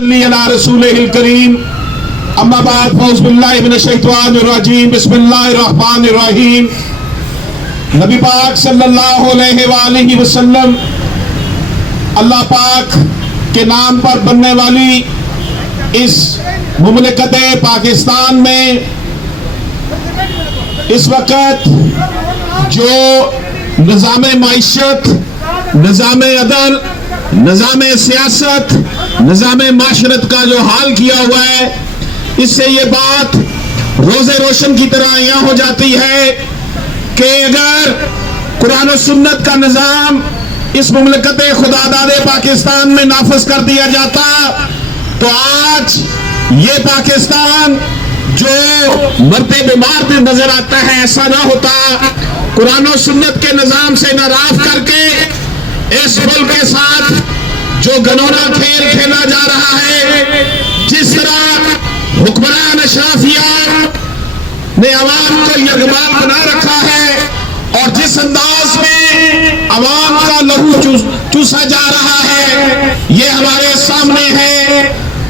صلی علی رسولہ الکریم اما بعد فاعوذ باللہ من الشیطان الرجیم بسم اللہ الرحمن الرحیم نبی پاک صلی اللہ علیہ وآلہ وسلم اللہ پاک کے نام پر بننے والی اس مملکت پاکستان میں اس وقت جو نظام معیشت، نظام عدل، نظام سیاست، نظام معاشرت کا جو حال کیا ہوا ہے، اس سے یہ بات روز روشن کی طرح یہاں ہو جاتی ہے کہ اگر قرآن و سنت کا نظام اس مملکت خدا داد پاکستان میں نافذ کر دیا جاتا تو آج یہ پاکستان جو مرتے بیمار بھی نظر آتا ہے ایسا نہ ہوتا۔ قرآن و سنت کے نظام سے ناراض کر کے اس ملک کے ساتھ جو گنونا کھیل کھیلا جا رہا ہے، جس طرح حکمران اشرافیہ نے عوام کو یرغمال بنا رکھا ہے اور جس انداز میں عوام کا لہو چوسا جا رہا ہے، یہ ہمارے سامنے ہے۔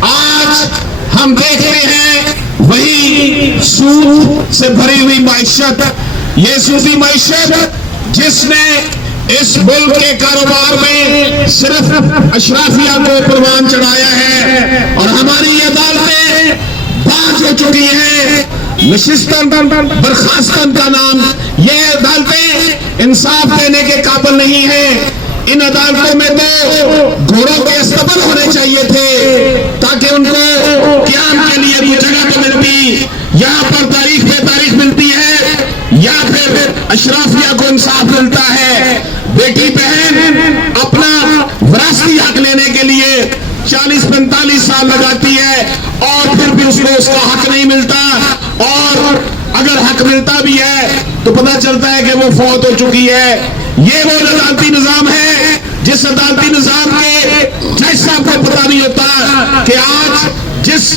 آج ہم دیکھتے ہیں وہی سود سے بھری ہوئی معیشت، یہ سودی معیشت جس نے اس ملک کے کاروبار میں صرف اشرافیہ کو پروان چڑھایا ہے اور ہماری عدالتیں باز ہو چکی ہیں۔ نشستن برخاستن کا نام، یہ عدالتیں انصاف دینے کے قابل نہیں ہیں۔ ان عدالتوں میں تو گھوڑوں کے استبل ہونے چاہیے تھے تاکہ ان کو قیام کے لیے وہ جگہ تو ملتی، یہاں پر تاریخ پہ تاریخ ملتی ہے یا پھر اشرافیہ کو انصاف ملتا ہے۔ بیٹی بہن اپنا وراثتی حق لینے کے لیے 40-45 سال لگاتی ہے اور پھر بھی اس کو اس کا حق نہیں ملتا، اور اگر حق ملتا بھی ہے تو پتہ چلتا ہے کہ وہ فوت ہو چکی ہے۔ یہ وہ عدالتی نظام ہے جس عدالتی نظام کے جج صاحب کو پتہ نہیں ہوتا کہ آج جس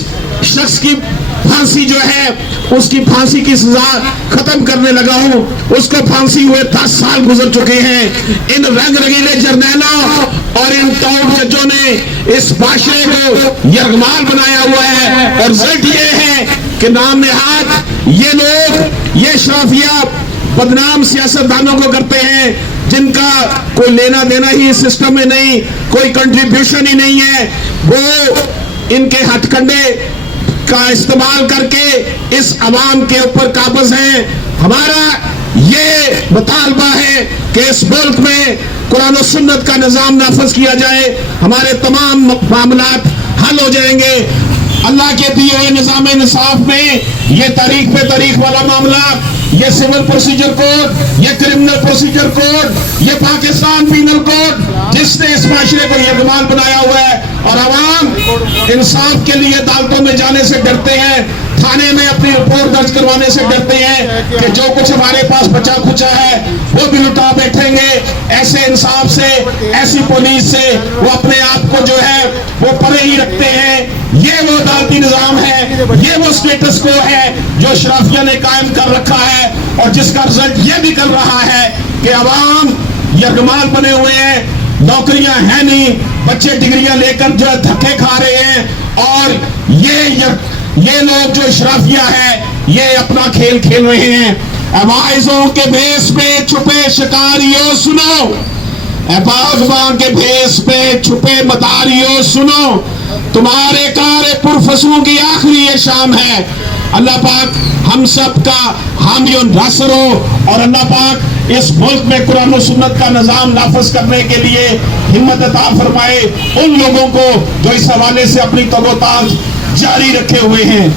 شخص کی پھانسی جو ہے اس کی پھانسی کی سزا ختم کرنے لگا ہوں، اس کو پھانسی ہوئے 10 سال گزر چکے ہیں۔ ان رنگ رنگیلے جرنیلوں اور ان ٹاؤن ججوں نے اس معاشرے کو یرغمال بنایا ہوا ہے، اور رزلٹ یہ ہے کہ نام نہاد یہ لوگ، یہ اشرافیہ بدنام سیاستدانوں کو کرتے ہیں جن کا کوئی لینا دینا ہی اس سسٹم میں نہیں، کوئی کنٹریبیوشن ہی نہیں ہے۔ وہ ان کے ہتھ کنڈے کا استعمال کر کے اس عوام کے اوپر قابض ہیں۔ ہمارا یہ مطالبہ ہے کہ اس ملک میں قرآن و سنت کا نظام نافذ کیا جائے، ہمارے تمام معاملات حل ہو جائیں گے۔ اللہ کے دیے ہوئے نظام انصاف میں یہ تاریخ پہ تاریخ والا معاملہ، یہ سول پروسیجر کوڈ، یہ کرمنل پروسیجر کوڈ، یہ پاکستان پینل کوڈ جس نے اس معاشرے کو یرغمال بنایا ہوا ہے، اور عوام انصاف کے لیے عدالتوں میں جانے سے ڈرتے ہیں، تھانے میں اپنی رپورٹ درج کروانے سے ڈرتے ہیں کہ جو کچھ ہمارے پاس بچا کھچا ہے وہ بھی لٹا بیٹھیں گے۔ ایسے انصاف سے، ایسی پولیس سے وہ اپنے آپ کو جو ہے وہ پرے ہی رکھتے ہیں۔ یہ وہ عدالتی نظام ہے، یہ وہ سٹیٹس کو ہے جو اشرافیہ نے قائم کر رکھا ہے، اور جس کا رزلٹ یہ بھی کر رہا ہے کہ عوام یرغمال بنے ہوئے ہیں، نوکریاں ہیں نہیں، بچے ڈگریاں لے کر جو دھکے کھا رہے ہیں، اور یہ لوگ جو اشرافیہ ہے یہ اپنا کھیل کھیل رہے ہیں۔ واعظوں کے بھیس میں چھپے شکاریوں سنو، باغباں کے بھیس پہ چھپے مداریوں سنو، تمہارے کار پرفسوں کی آخری یہ شام ہے۔ اللہ پاک ہم سب کا حامی و ناصر ہو، اور اللہ پاک اس ملک میں قرآن و سنت کا نظام نافذ کرنے کے لیے ہمت عطا فرمائے ان لوگوں کو جو اس حوالے سے اپنی تگ و تاز جاری رکھے ہوئے ہیں۔